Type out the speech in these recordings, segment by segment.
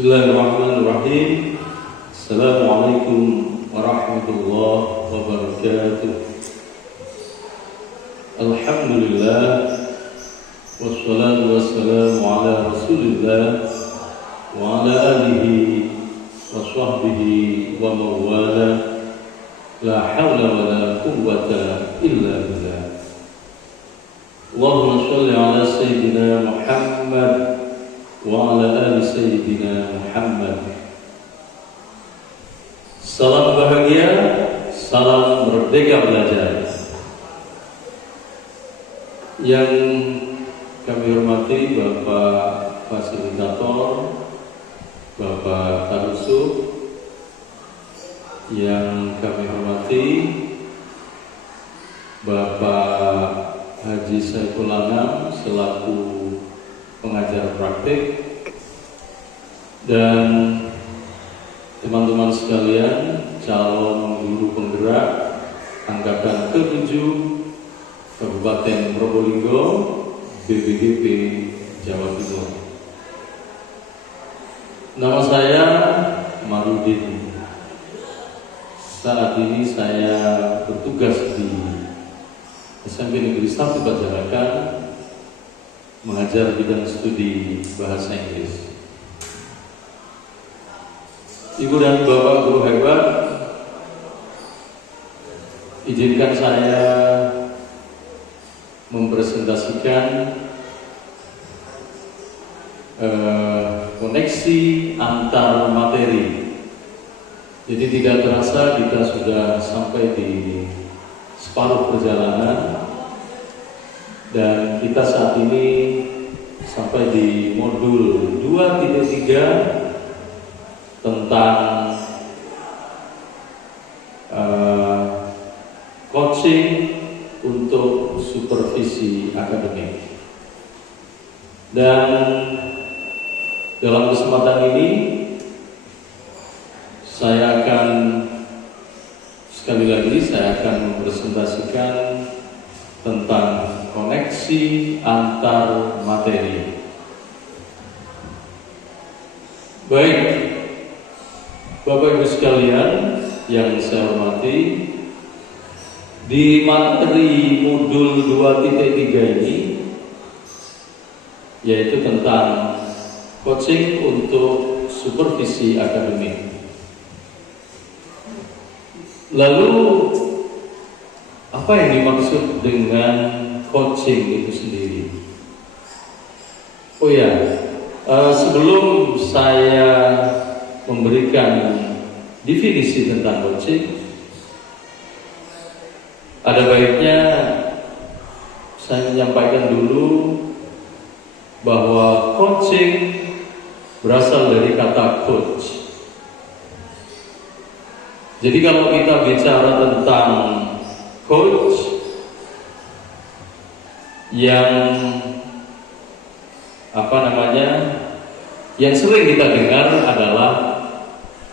Bismillahirrahmanirrahim. Assalamualaikum warahmatullahi wabarakatuh. Alhamdulillah, wassalatu wassalamu ala rasulillah wa ala alihi wa sahbihi wa mawala. La hawla wa la quwwata illa billah. Allahumma sholli ala sayyidina Muhammad wa ala ali sayyidina Muhammad. Salam bahagia, salam merdeka belajar. Yang kami hormati Bapak Fasilitator, Bapak Tarusuk, yang kami hormati Bapak Haji Saiful Anam selaku pengajar praktik, dan teman-teman sekalian calon guru penggerak angkatan ke-7 Kabupaten Probolinggo BPGP Jawa Timur. Nama saya Marudin. Saat ini saya bertugas di SMP Negeri 1 Pajarakan, mengajar bidang studi bahasa Inggris. Ibu dan Bapak guru hebat, izinkan saya mempresentasikan koneksi antar materi. Jadi tidak terasa kita sudah sampai di separuh perjalanan, dan kita saat ini sampai di modul 2.3 tentang coaching untuk supervisi akademik. Dan dalam kesempatan ini saya akan mempresentasikan tentang koneksi antar materi. Baik, Bapak Ibu sekalian yang saya hormati, di materi modul 2.3 ini, yaitu tentang coaching untuk supervisi akademik. Lalu apa yang dimaksud dengan coaching itu sendiri? Oh ya, sebelum saya memberikan definisi tentang coaching, ada baiknya saya menyampaikan dulu bahwa coaching berasal dari kata coach. Jadi kalau kita bicara tentang coach, yang yang sering kita dengar adalah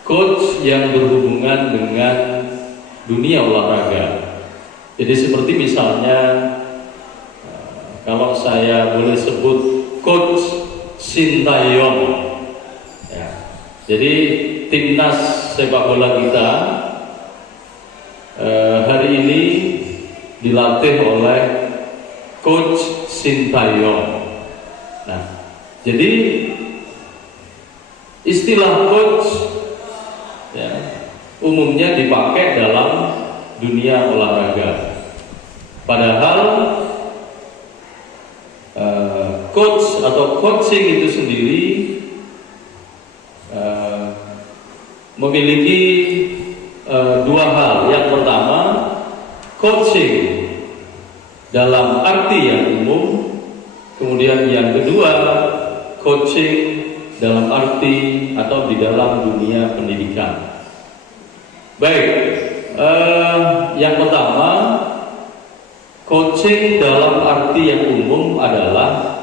coach yang berhubungan dengan dunia olahraga. Jadi seperti misalnya, kalau saya boleh sebut Coach Sintayong, ya. Jadi timnas sepak bola kita hari ini dilatih oleh Coach Sintayong. Nah, jadi istilah coach ya, umumnya dipakai dalam dunia olahraga. Padahal coach atau coaching itu sendiri memiliki dua hal. Yang pertama, coaching dalam arti yang umum. Kemudian yang kedua, coaching dalam arti atau di dalam dunia pendidikan. Baik, yang pertama, coaching dalam arti yang umum adalah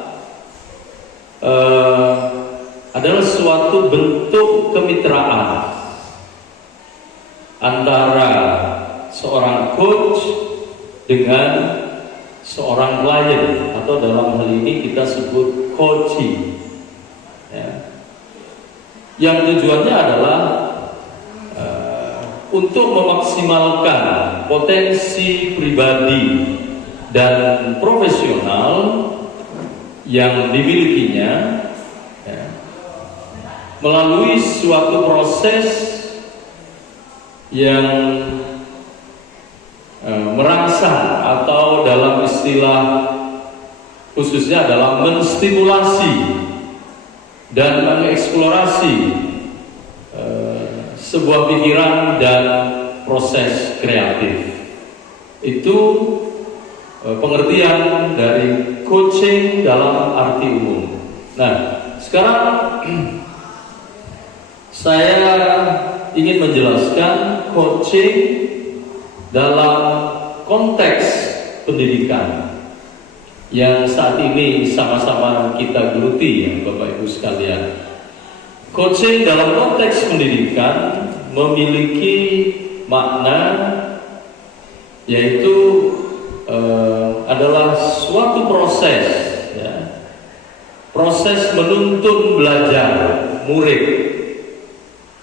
suatu bentuk kemitraan antara seorang coach dengan seorang klien, atau dalam hal ini kita sebut coachee. Ya. yang tujuannya adalah untuk memaksimalkan potensi pribadi dan profesional yang dimilikinya, ya, melalui suatu proses yang merangsang atau dalam istilah khususnya adalah menstimulasi dan mengeksplorasi sebuah pikiran dan proses kreatif. Itu pengertian dari coaching dalam arti umum. Nah, sekarang saya ingin menjelaskan coaching dalam konteks pendidikan yang saat ini sama-sama kita geluti, ya Bapak Ibu sekalian. Coaching dalam konteks pendidikan memiliki makna, yaitu adalah suatu proses, ya, proses menuntun belajar murid,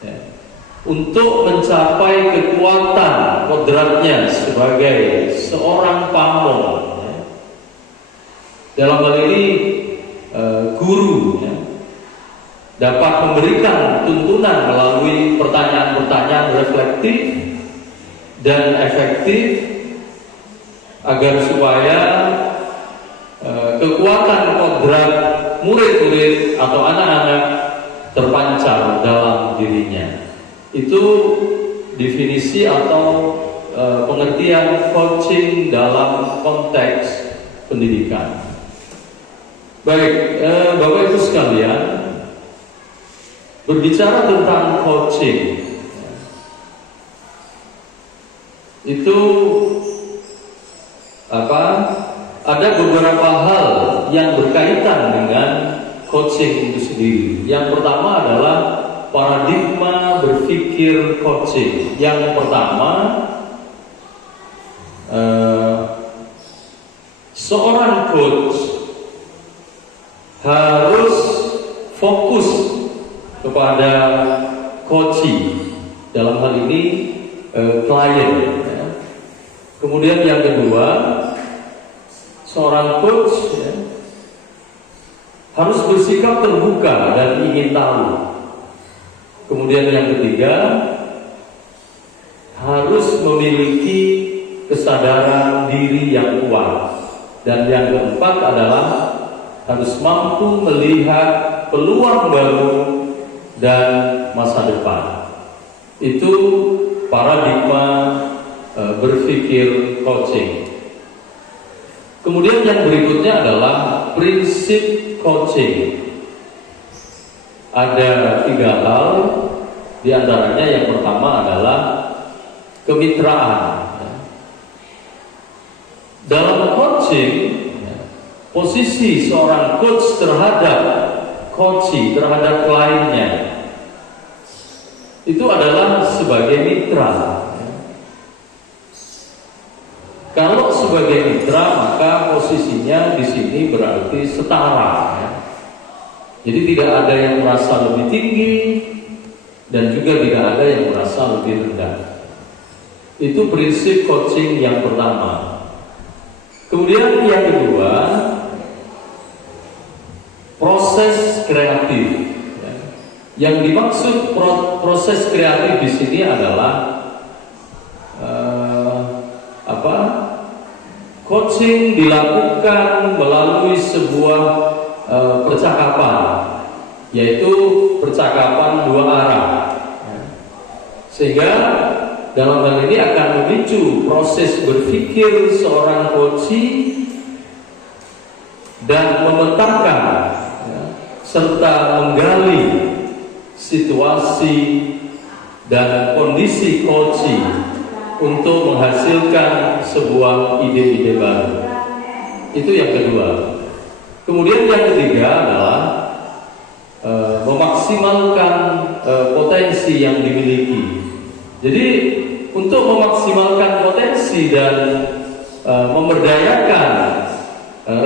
ya, untuk mencapai kekuatan kodratnya sebagai seorang pamong, ya. Dalam hal ini guru, ya, dapat memberikan tuntunan melalui pertanyaan-pertanyaan reflektif dan efektif agar supaya kekuatan kodrat murid-murid atau anak-anak terpancar dalam dirinya. Itu definisi atau pengertian coaching dalam konteks pendidikan. Baik, Bapak Ibu sekalian, berbicara tentang coaching, itu ada beberapa hal yang berkaitan dengan coaching itu sendiri. Yang pertama adalah paradigma berpikir coaching. Yang pertama, seorang coach harus fokus kepada coachee, dalam hal ini klien, ya. Kemudian yang kedua, seorang coach, ya, harus bersikap terbuka dan ingin tahu. Kemudian yang ketiga, harus memiliki kesadaran diri yang kuat. Dan yang keempat adalah harus mampu melihat peluang baru dan masa depan. Itu paradigma berpikir coaching. Kemudian yang berikutnya adalah prinsip coaching. Ada 3 hal, diantaranya yang pertama adalah kemitraan. Dalam coaching, posisi seorang coach terhadap coachee, terhadap kliennya, itu adalah sebagai mitra. Kalau sebagai mitra, maka posisinya di sini berarti setara, ya. Jadi tidak ada yang merasa lebih tinggi dan juga tidak ada yang merasa lebih rendah. Itu prinsip coaching yang pertama. Kemudian yang kedua, proses kreatif. Yang dimaksud proses kreatif di sini adalah coaching dilakukan melalui sebuah percakapan, yaitu percakapan 2 arah, sehingga dalam hal ini akan memicu proses berpikir seorang coachee dan memetakan, ya, serta menggali situasi dan kondisi coachee untuk menghasilkan sebuah ide-ide baru. Itu yang kedua. Kemudian yang ketiga adalah memaksimalkan potensi yang dimiliki. Jadi untuk memaksimalkan potensi dan memberdayakan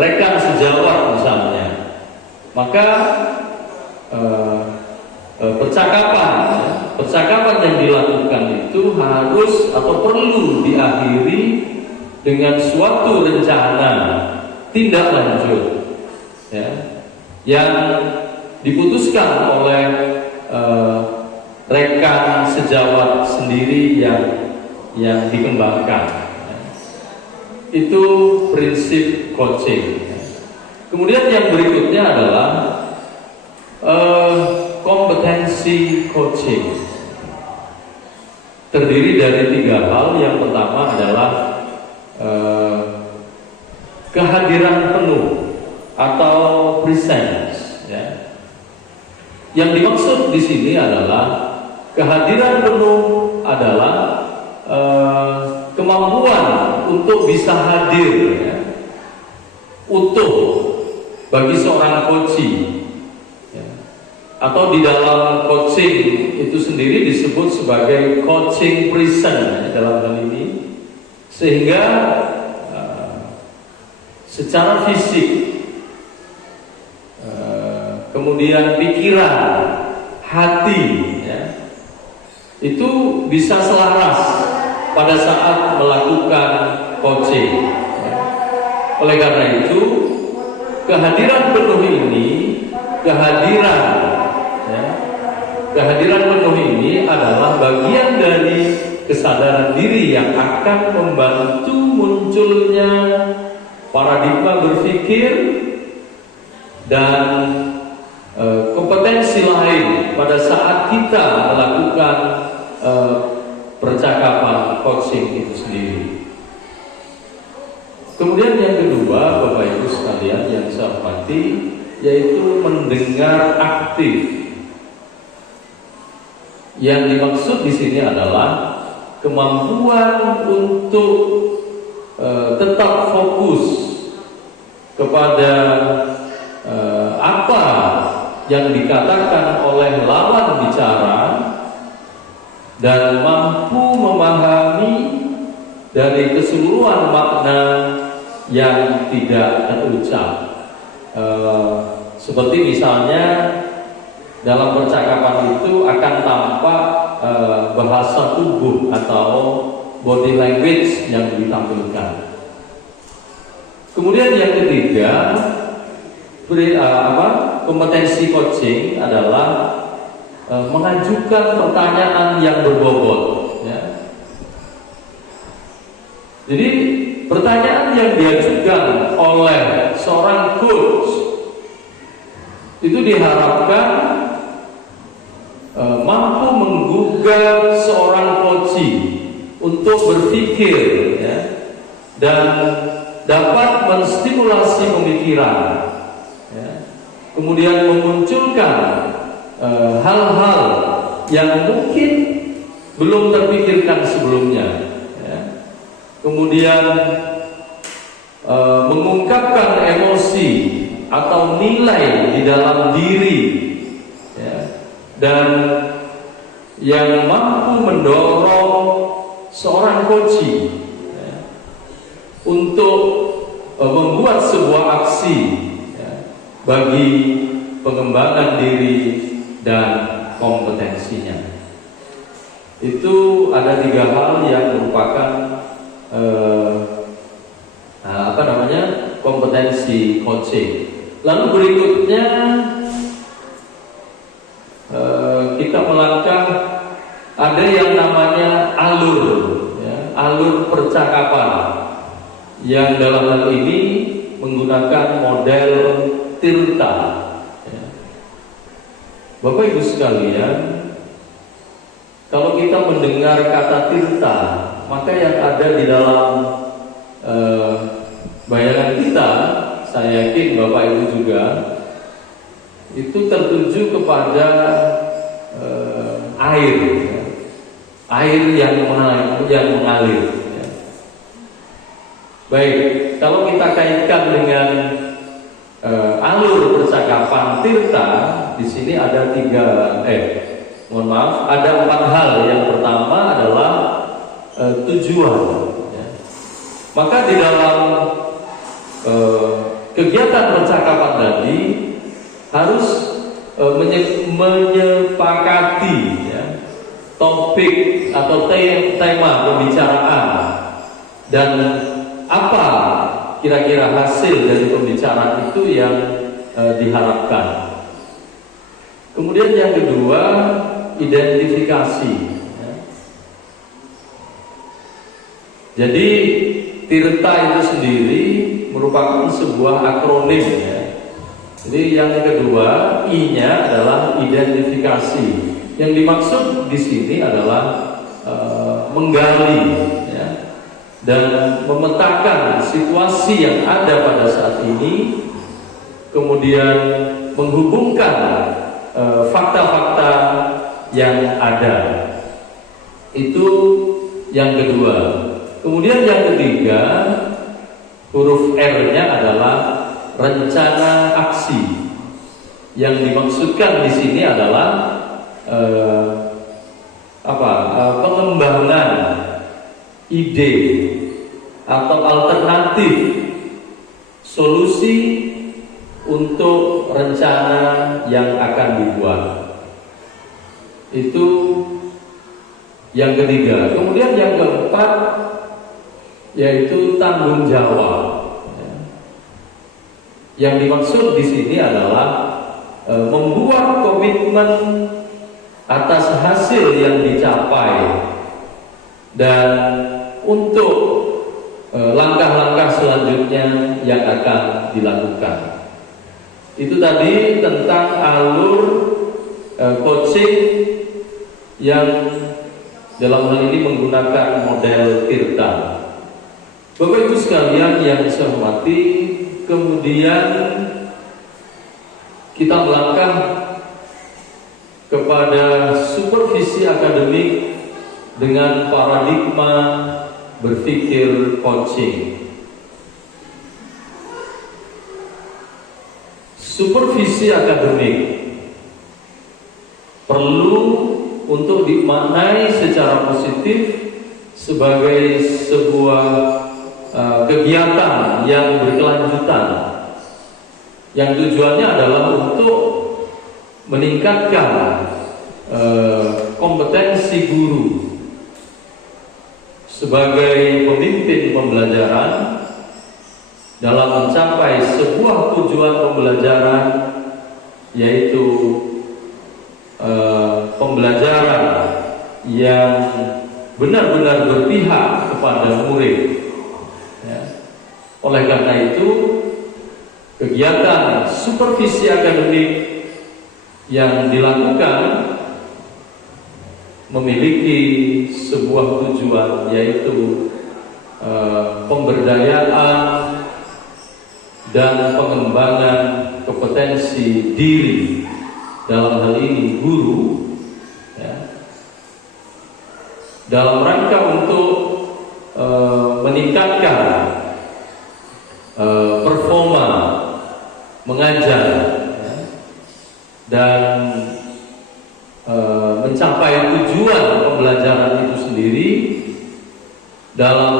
rekan sejawat misalnya, maka percakapan, ya. Percakapan yang dilakukan itu harus atau perlu diakhiri dengan suatu rencana tindak lanjut, ya, yang diputuskan oleh rekan sejawat sendiri yang dikembangkan. Itu prinsip coaching. Kemudian yang berikutnya adalah kompetensi coaching. Terdiri dari 3 hal. Yang pertama adalah kehadiran penuh atau presence, ya. Yang dimaksud di sini adalah kehadiran penuh adalah kemampuan untuk bisa hadir, ya, utuh bagi seorang coachee, ya. Atau di dalam coaching itu sendiri disebut sebagai coaching presence, ya, dalam hal ini, sehingga secara fisik, kemudian pikiran, hati, ya, itu bisa selaras pada saat melakukan coaching, ya. Oleh karena itu, kehadiran penuh ini, kehadiran penuh ini adalah bagian dari kesadaran diri yang akan membantu munculnya paradigma berpikir dan kompetensi lain pada saat kita melakukan percakapan coaching itu sendiri. Kemudian yang kedua, Bapak Ibu sekalian yang saya hormati, yaitu mendengar aktif. Yang dimaksud di sini adalah kemampuan untuk tetap fokus kepada apa yang dikatakan oleh lawan bicara dan mampu memahami dari keseluruhan makna yang tidak terucap. Seperti misalnya dalam percakapan itu akan tampak bahasa tubuh atau body language yang ditampilkan. Kemudian yang ketiga, kompetensi coaching adalah mengajukan pertanyaan yang berbobot, ya. Jadi pertanyaan yang diajukan oleh seorang coach itu diharapkan mampu menggugah seorang coachee untuk berpikir, ya, dan dapat menstimulasi pemikiran, ya. Kemudian memunculkan hal-hal yang mungkin belum terpikirkan sebelumnya, ya. Kemudian mengungkapkan emosi atau nilai di dalam diri, ya, dan yang mampu mendorong seorang coachee, ya, untuk membuat sebuah aksi, ya, bagi pengembangan diri dan kompetensinya. Itu ada 3 hal yang merupakan kompetensi coaching. Lalu berikutnya kita melangkah, ada yang namanya alur, ya, alur percakapan yang dalam hal ini menggunakan model Tirta, ya. Bapak Ibu sekalian, kalau kita mendengar kata Tirta, maka yang ada di dalam bayangan kita, saya yakin Bapak Ibu juga, itu tertuju kepada air, ya. Air yang mengalir, ya. Baik, kalau kita kaitkan dengan alur percakapan Tirta, di sini ada 4 hal. Yang pertama adalah tujuan, ya. Maka di dalam kegiatan percakapan tadi harus menyepakati ya, topik atau tema pembicaraan dan apa kira-kira hasil dari pembicaraan itu yang diharapkan. Kemudian yang kedua, identifikasi ya. Jadi Tirta itu sendiri merupakan sebuah akronim ya. Jadi yang kedua, I-nya adalah identifikasi. Yang dimaksud di sini adalah menggali ya, dan memetakan situasi yang ada pada saat ini, kemudian menghubungkan fakta-fakta yang ada. Itu yang kedua. Kemudian yang ketiga, huruf R-nya adalah rencana aksi. Yang dimaksudkan di sini adalah pengembangan ide atau alternatif solusi untuk rencana yang akan dibuat. Itu yang ketiga. Kemudian yang keempat yaitu tanggung jawab. Yang dimaksud di sini adalah membuat komitmen atas hasil yang dicapai dan untuk langkah-langkah selanjutnya yang akan dilakukan. Itu tadi tentang alur coaching yang dalam hal ini menggunakan model Tirta. Bapak Ibu sekalian yang saya hormati, kemudian kita melangkah kepada supervisi akademik dengan paradigma berpikir coaching. Supervisi akademik perlu untuk dimaknai secara positif sebagai sebuah kegiatan yang berkelanjutan, yang tujuannya adalah untuk meningkatkan kompetensi guru sebagai pemimpin pembelajaran dalam mencapai sebuah tujuan pembelajaran, yaitu pembelajaran yang benar-benar berpihak kepada murid. Ya. Oleh karena itu, kegiatan supervisi akademik yang dilakukan memiliki sebuah tujuan, yaitu pemberdayaan dan pengembangan kompetensi diri, dalam hal ini guru ya, dalam rangka untuk meningkatkan performa mengajar ya, dan mencapai tujuan pembelajaran itu sendiri. Dalam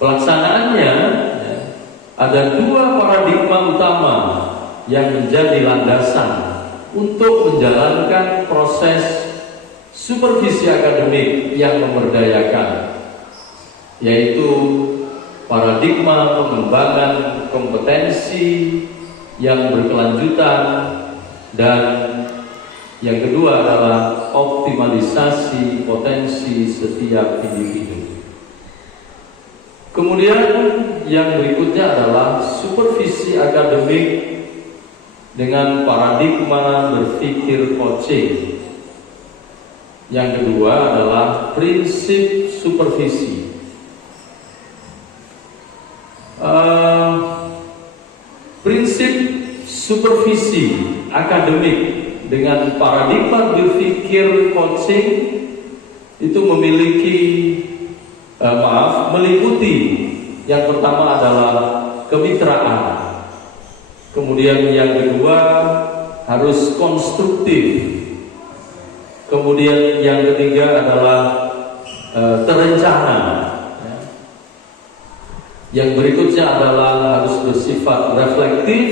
pelaksanaannya ya, ada dua paradigma utama yang menjadi landasan untuk menjalankan proses supervisi akademik yang memberdayakan, yaitu paradigma pengembangan kompetensi yang berkelanjutan, dan yang kedua adalah optimalisasi potensi setiap individu. Kemudian yang berikutnya adalah supervisi akademik dengan paradigma berpikir coaching. Yang kedua adalah prinsip supervisi. Prinsip supervisi akademik dengan paradigma berpikir coaching itu meliputi yang pertama adalah kemitraan. Kemudian yang kedua harus konstruktif. Kemudian yang ketiga adalah terencana. Yang berikutnya adalah harus bersifat reflektif.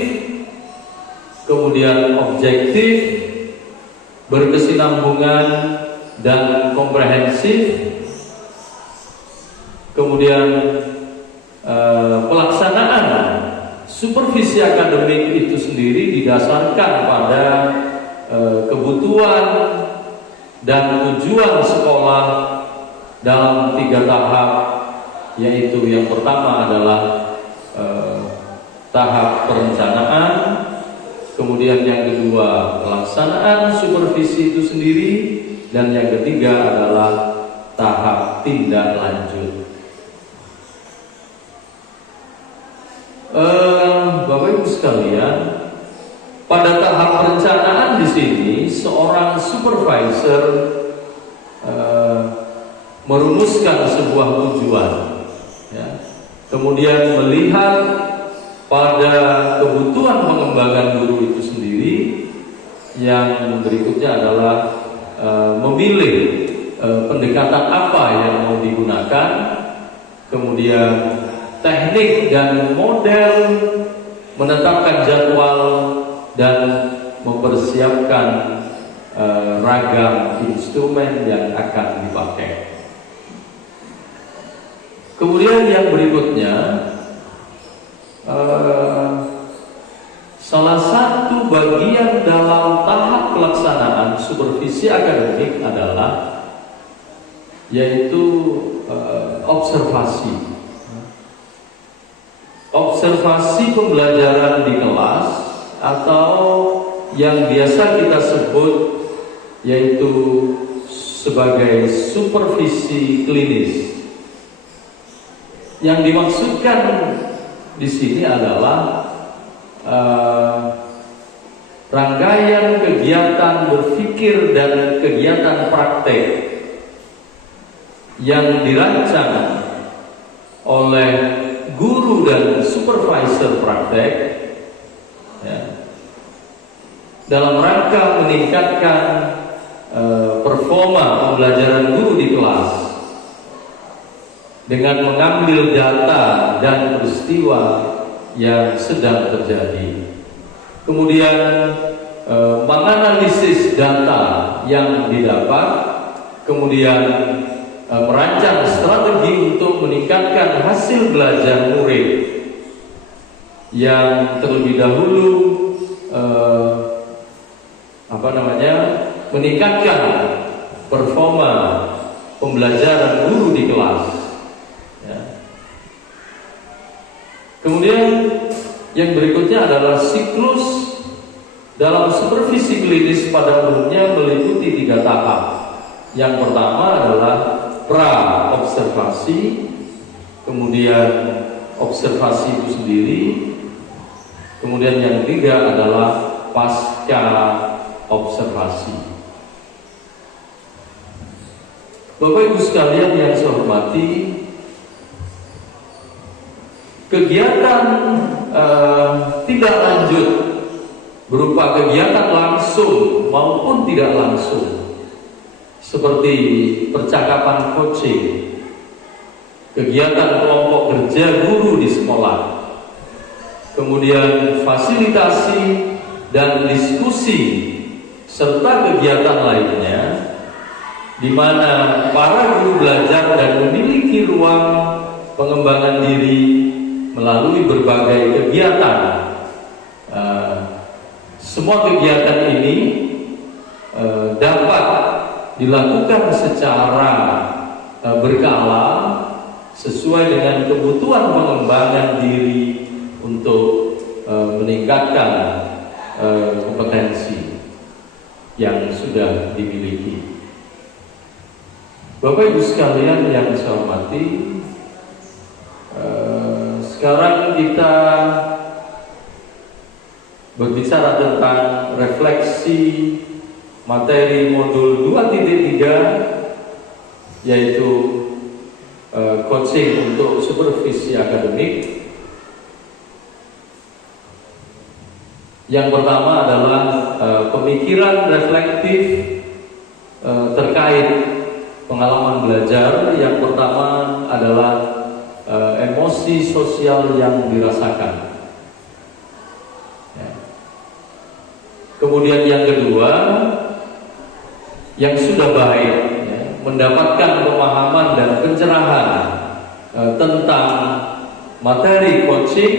kemudian objektif, berkesinambungan dan komprehensif, kemudian pelaksanaan supervisi akademik itu sendiri didasarkan pada kebutuhan dan tujuan sekolah dalam 3 tahap, yaitu yang pertama adalah tahap perencanaan, kemudian yang kedua pelaksanaan supervisi itu sendiri, dan yang ketiga adalah tahap tindak lanjut. Bapak Ibu sekalian, pada tahap perencanaan di sini seorang supervisor merumuskan sebuah tujuan, ya. Kemudian melihat pada kebutuhan pengembangan guru itu sendiri. Yang berikutnya adalah memilih pendekatan apa yang mau digunakan, kemudian teknik dan model, menetapkan jadwal dan mempersiapkan ragam instrumen yang akan dipakai. Kemudian yang berikutnya, salah satu bagian dalam tahap pelaksanaan supervisi akademik adalah yaitu observasi. Observasi pembelajaran di kelas, atau yang biasa kita sebut yaitu sebagai supervisi klinis. Yang dimaksudkan di sini adalah rangkaian kegiatan berpikir dan kegiatan praktek yang dirancang oleh guru dan supervisor praktek, ya, dalam rangka meningkatkan performa pembelajaran guru di kelas dengan mengambil data dan peristiwa yang sedang terjadi, kemudian menganalisis data yang didapat, kemudian merancang strategi untuk meningkatkan hasil belajar murid yang terlebih dahulu meningkatkan performa pembelajaran guru di kelas, ya. Kemudian yang berikutnya adalah siklus dalam supervisi klinis pada umumnya meliputi 3 tahap. Yang pertama adalah pra-observasi, kemudian observasi itu sendiri, kemudian yang ketiga adalah pasca observasi. Bapak Ibu sekalian yang saya hormati, kegiatan tidak lanjut berupa kegiatan langsung maupun tidak langsung, seperti percakapan coaching, kegiatan kelompok kerja guru di sekolah, kemudian fasilitasi dan diskusi, serta kegiatan lainnya di mana para guru belajar dan memiliki ruang pengembangan diri melalui berbagai kegiatan. Semua kegiatan ini dapat dilakukan secara berkala sesuai dengan kebutuhan pengembangan diri untuk meningkatkan kompetensi yang sudah dimiliki. Bapak Ibu sekalian yang saya hormati, sekarang kita berbicara tentang refleksi materi modul 2.3, yaitu coaching untuk supervisi akademik. Yang pertama adalah pemikiran reflektif terkait pengalaman belajar. Yang pertama adalah emosi sosial yang dirasakan. Kemudian yang kedua, yang sudah baik ya, mendapatkan pemahaman dan pencerahan tentang materi coaching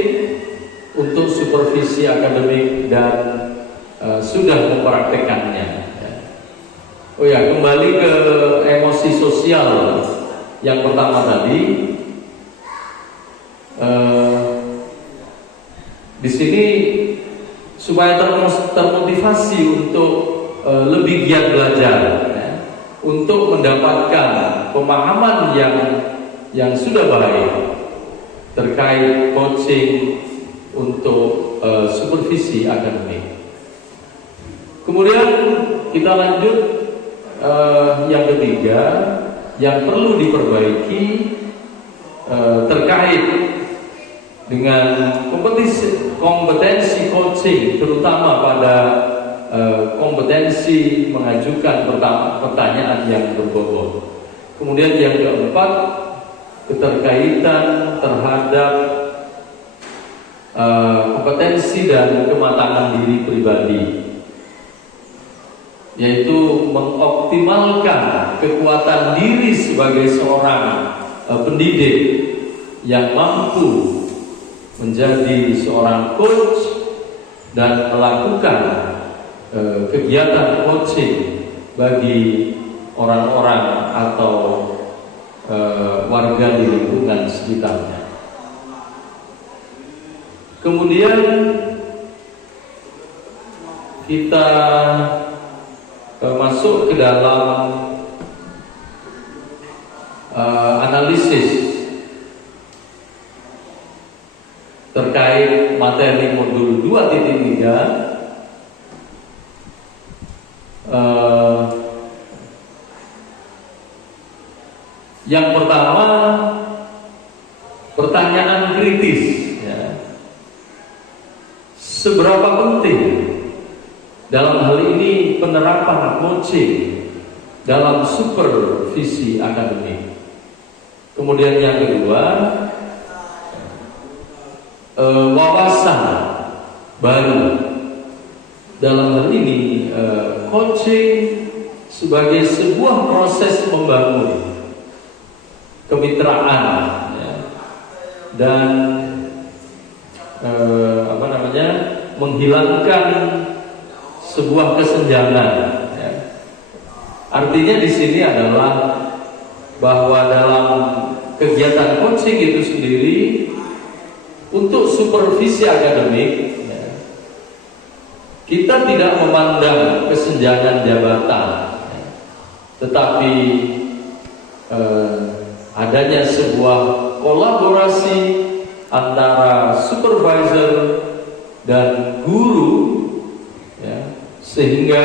untuk supervisi akademik dan sudah mempraktekannya. Oh ya, kembali ke emosi sosial yang pertama tadi. Di sini supaya termotivasi untuk lebih giat belajar, ya, untuk mendapatkan pemahaman yang sudah baik terkait coaching untuk supervisi akademik. Kemudian kita lanjut yang ketiga, yang perlu diperbaiki terkait dengan kompetensi coaching, terutama pada kompetensi mengajukan pertanyaan yang berbobot. Kemudian yang keempat, keterkaitan terhadap kompetensi dan kematangan diri pribadi, yaitu mengoptimalkan kekuatan diri sebagai seorang pendidik yang mampu menjadi seorang coach dan melakukan kegiatan coaching bagi orang-orang atau warga di lingkungan sekitarnya. Kemudian kita masuk ke dalam analisis terkait materi modul 2.3. Yang pertama, pertanyaan kritis, ya. Seberapa penting dalam hal ini penerapan coaching dalam supervisi akademik? Kemudian yang kedua, wawasan baru dalam hal ini coaching sebagai sebuah proses membangun kemitraan, ya, dan menghilangkan sebuah kesenjangan, ya. Artinya di sini adalah bahwa dalam kegiatan coaching itu sendiri untuk supervisi akademik, ya, kita tidak memandang kesenjangan jabatan, ya, tetapi adanya sebuah kolaborasi antara supervisor dan guru, ya, sehingga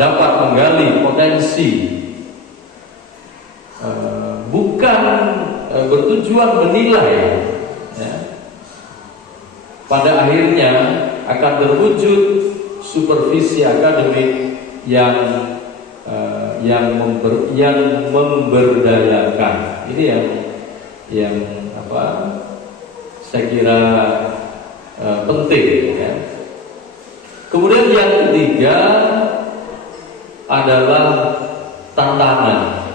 dapat menggali potensi, bukan bertujuan menilai, ya. Pada akhirnya akan terwujud supervisi akademik yang memberdayakan. Ini yang saya kira penting, ya. Kemudian yang ketiga adalah tantangan,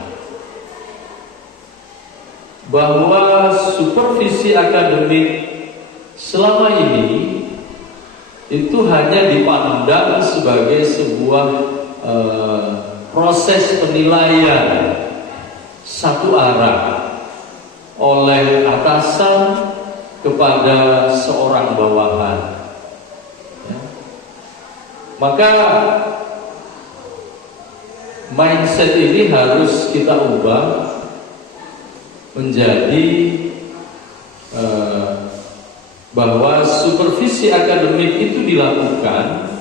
bahwa supervisi akademik selama ini itu hanya dipandang sebagai sebuah proses penilaian satu arah oleh atasan kepada seorang bawahan, ya. Maka mindset ini harus kita ubah menjadi bahwa supervisi akademik itu dilakukan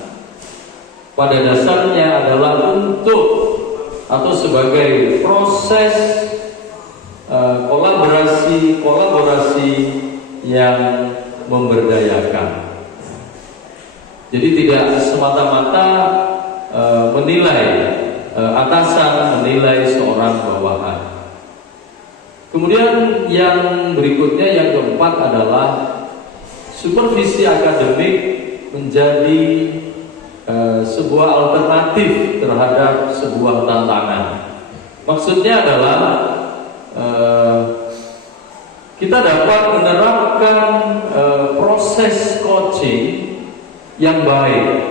pada dasarnya adalah untuk atau sebagai proses kolaborasi yang memberdayakan. Jadi tidak semata-mata menilai atasan, menilai seorang bawahan. Kemudian yang berikutnya, yang keempat adalah supervisi akademik menjadi sebuah alternatif terhadap sebuah tantangan. Maksudnya adalah kita dapat menerapkan proses coaching yang baik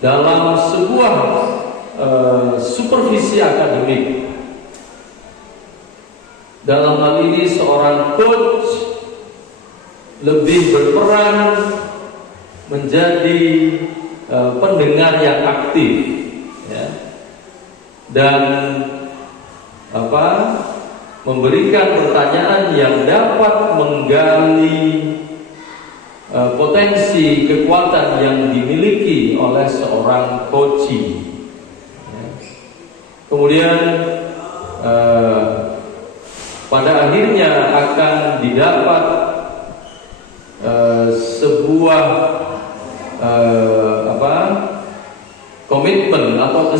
dalam sebuah supervisi akademik. Dalam hal ini seorang coach lebih berperan menjadi pendengar yang aktif, ya, dan memberikan pertanyaan yang dapat menggali potensi kekuatan yang dimiliki oleh seorang coachee. Kemudian pada akhirnya akan didapat sebuah komitmen atau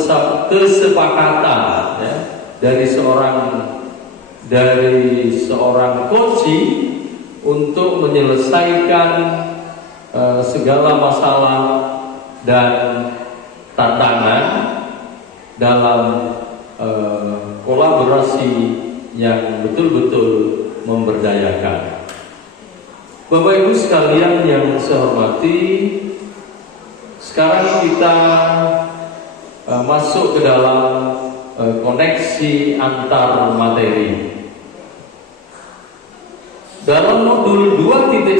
kesepakatan, ya, dari seorang coachee untuk menyelesaikan segala masalah dan tantangan dalam kolaborasi yang betul-betul memberdayakan. Bapak Ibu sekalian yang saya hormati, sekarang kita masuk ke dalam koneksi antar materi. Dalam modul 2.1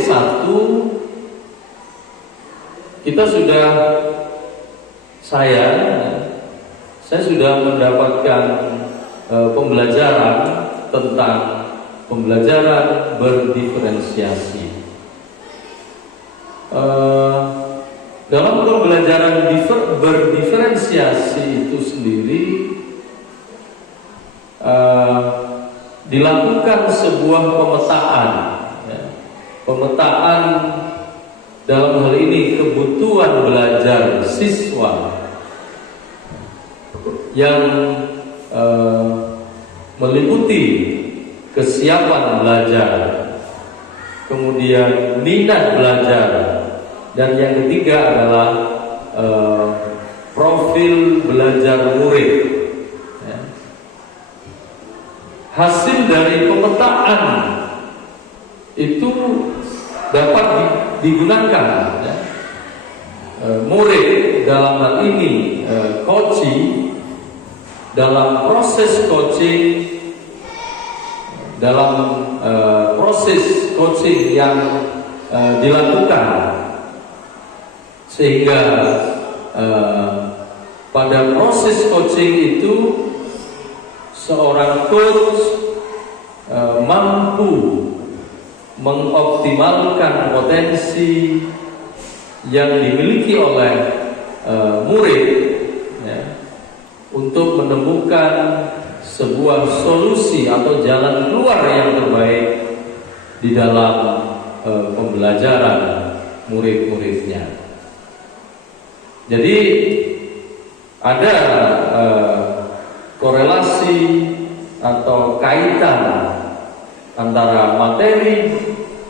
kita saya sudah mendapatkan pembelajaran tentang pembelajaran berdiferensiasi. Dalam pembelajaran berdiferensiasi itu sendiri dilakukan sebuah pemetaan, ya. Pemetaan dalam hal ini kebutuhan belajar siswa yang meliputi kesiapan belajar, kemudian minat belajar, dan yang ketiga adalah profil belajar murid. Ya. Hasil dari pemetaan itu dapat digunakan, ya, murid dalam hal ini coachee dalam proses coaching, dalam proses coaching yang dilakukan, sehingga pada proses coaching itu seorang coach mampu mengoptimalkan potensi yang dimiliki oleh murid, ya, untuk menemukan sebuah solusi atau jalan keluar yang terbaik di dalam pembelajaran murid-muridnya. Jadi ada korelasi atau kaitan antara materi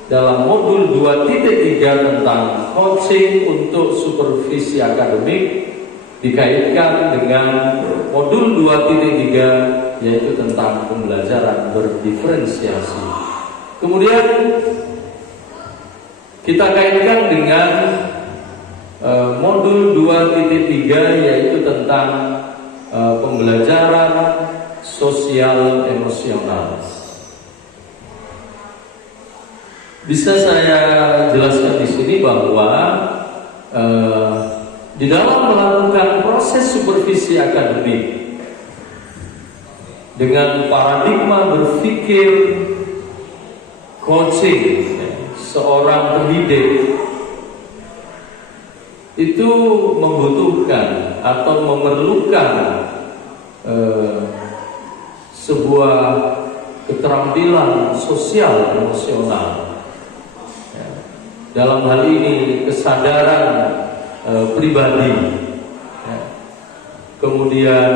dalam modul 2.3 tentang coaching untuk supervisi akademik dikaitkan dengan modul 2.3 yaitu tentang pembelajaran berdiferensiasi. Kemudian kita kaitkan dengan modul 2.3 yaitu tentang pembelajaran sosial emosional. Bisa saya jelaskan di sini bahwa di dalam melakukan proses supervisi akademik dengan paradigma berpikir coaching, seorang pendidik itu membutuhkan atau memerlukan sebuah keterampilan sosial emosional. Dalam hal ini kesadaran pribadi, ya. Kemudian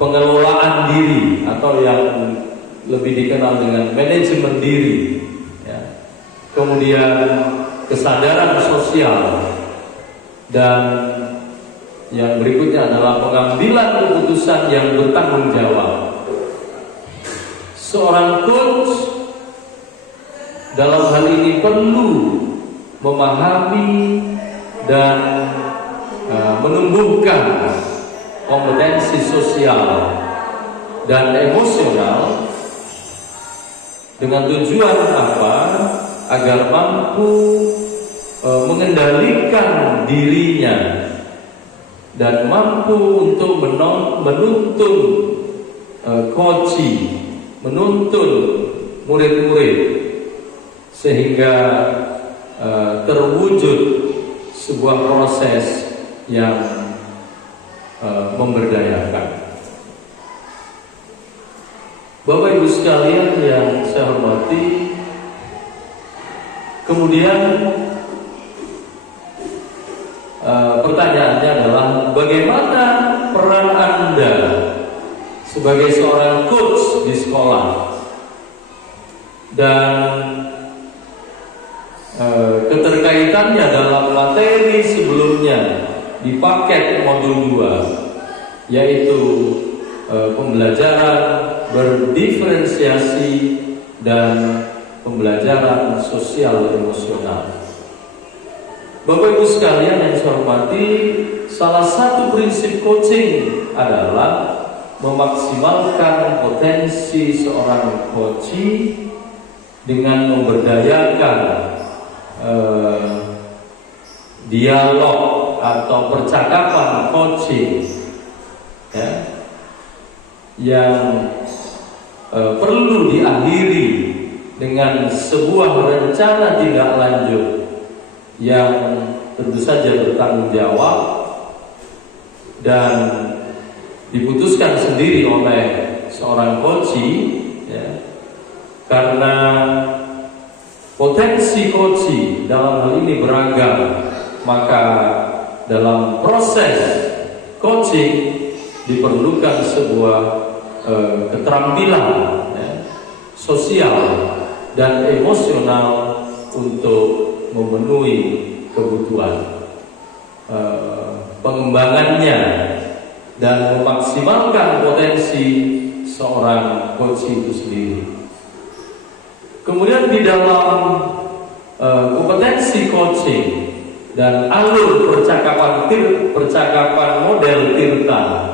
pengelolaan diri atau yang lebih dikenal dengan manajemen diri, ya. Kemudian kesadaran sosial dan Yang berikutnya adalah pengambilan keputusan yang bertanggung jawab. Seorang coach dalam hal ini perlu memahami dan menumbuhkan kompetensi sosial dan emosional dengan tujuan apa? Agar mampu mengendalikan dirinya dan mampu untuk menuntun coaching, menuntun murid-murid sehingga terwujud sebuah proses yang memberdayakan. Bapak Ibu sekalian yang saya hormati, kemudian pertanyaannya adalah bagaimana peran Anda sebagai seorang coach di sekolah, dan keterkaitannya dalam materi sebelumnya di paket modul 2, yaitu pembelajaran berdiferensiasi dan pembelajaran sosial emosional. Bapak Ibu sekalian yang saya hormati, salah satu prinsip coaching adalah memaksimalkan potensi seorang coachee dengan memberdayakan dialog atau percakapan coaching, ya, yang perlu diakhiri dengan sebuah rencana tindak lanjut yang tentu saja bertanggung jawab dan diputuskan sendiri oleh seorang coachee, ya, karena potensi coachee dalam hal ini beragam. Maka dalam proses coaching diperlukan sebuah keterampilan, ya, sosial dan emosional untuk memenuhi kebutuhan pengembangannya dan memaksimalkan potensi seorang coach itu sendiri. Kemudian di dalam kompetensi coaching dan alur percakapan model Tirta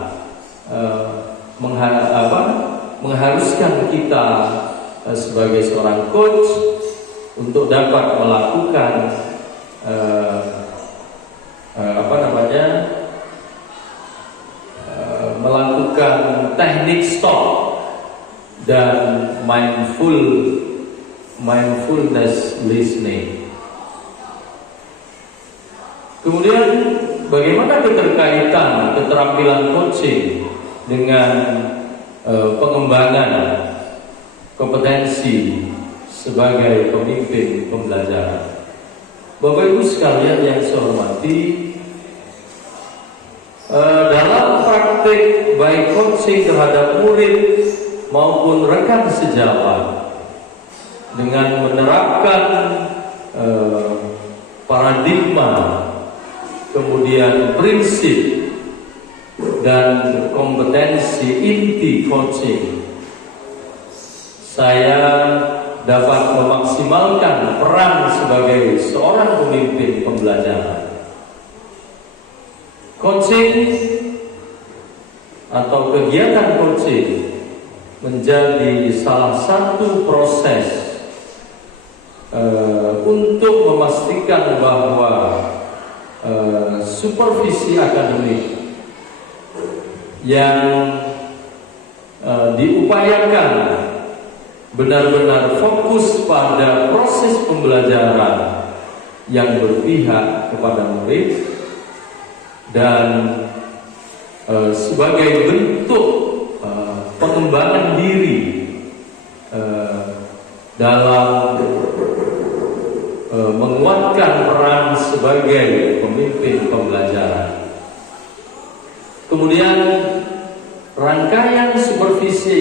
mengharuskan kita sebagai seorang coach untuk dapat melakukan melakukan teknik stop dan mindfulness listening. Kemudian bagaimana keterkaitan keterampilan coaching dengan pengembangan kompetensi sebagai pemimpin pembelajaran? Bapak Ibu sekalian yang saya hormati, dalam praktik baik coaching terhadap murid maupun rekan sejawat dengan menerapkan paradigma, kemudian prinsip dan kompetensi inti coaching, saya dapat memaksimalkan peran sebagai seorang pemimpin pembelajaran. Coaching atau kegiatan coaching menjadi salah satu proses untuk memastikan bahwa supervisi akademik yang diupayakan benar-benar fokus pada proses pembelajaran yang berpihak kepada murid dan sebagai bentuk pengembangan diri dalam menguatkan peran sebagai pemimpin pembelajaran. Kemudian rangkaian supervisi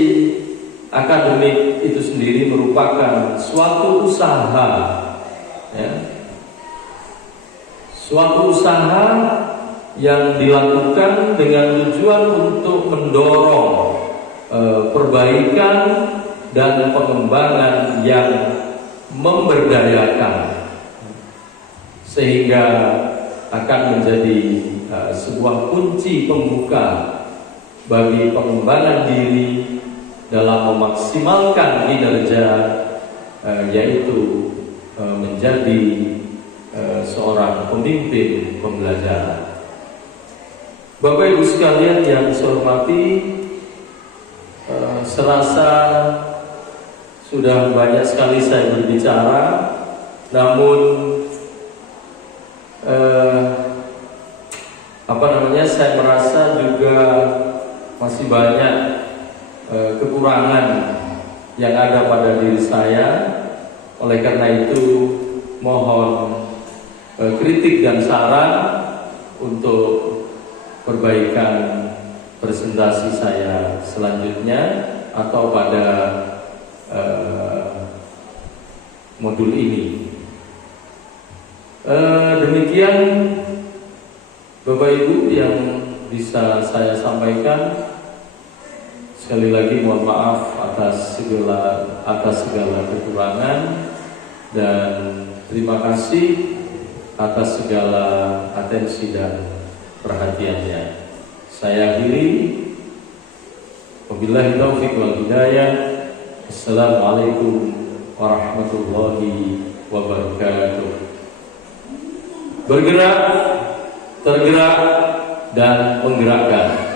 akademik itu sendiri merupakan suatu usaha, ya, suatu usaha yang dilakukan dengan tujuan untuk mendorong perbaikan dan pengembangan yang memberdayakan, sehingga akan menjadi sebuah kunci pembuka bagi pengembangan diri dalam memaksimalkan kinerja, yaitu menjadi seorang pemimpin pembelajaran. Bapak Ibu sekalian yang saya hormati, serasa sudah banyak sekali saya berbicara, namun saya merasa juga masih banyak kekurangan yang ada pada diri saya. Oleh karena itu mohon kritik dan saran untuk perbaikan presentasi saya selanjutnya atau pada modul ini. Demikian Bapak Ibu yang bisa saya sampaikan. Sekali lagi mohon maaf atas segala kekurangan, dan terima kasih atas segala atensi dan perhatiannya. Saya akhiri. Wabillahi taufiq wal hidayah. Assalamualaikum warahmatullahi wabarakatuh. Bergerak, tergerak, dan menggerakkan.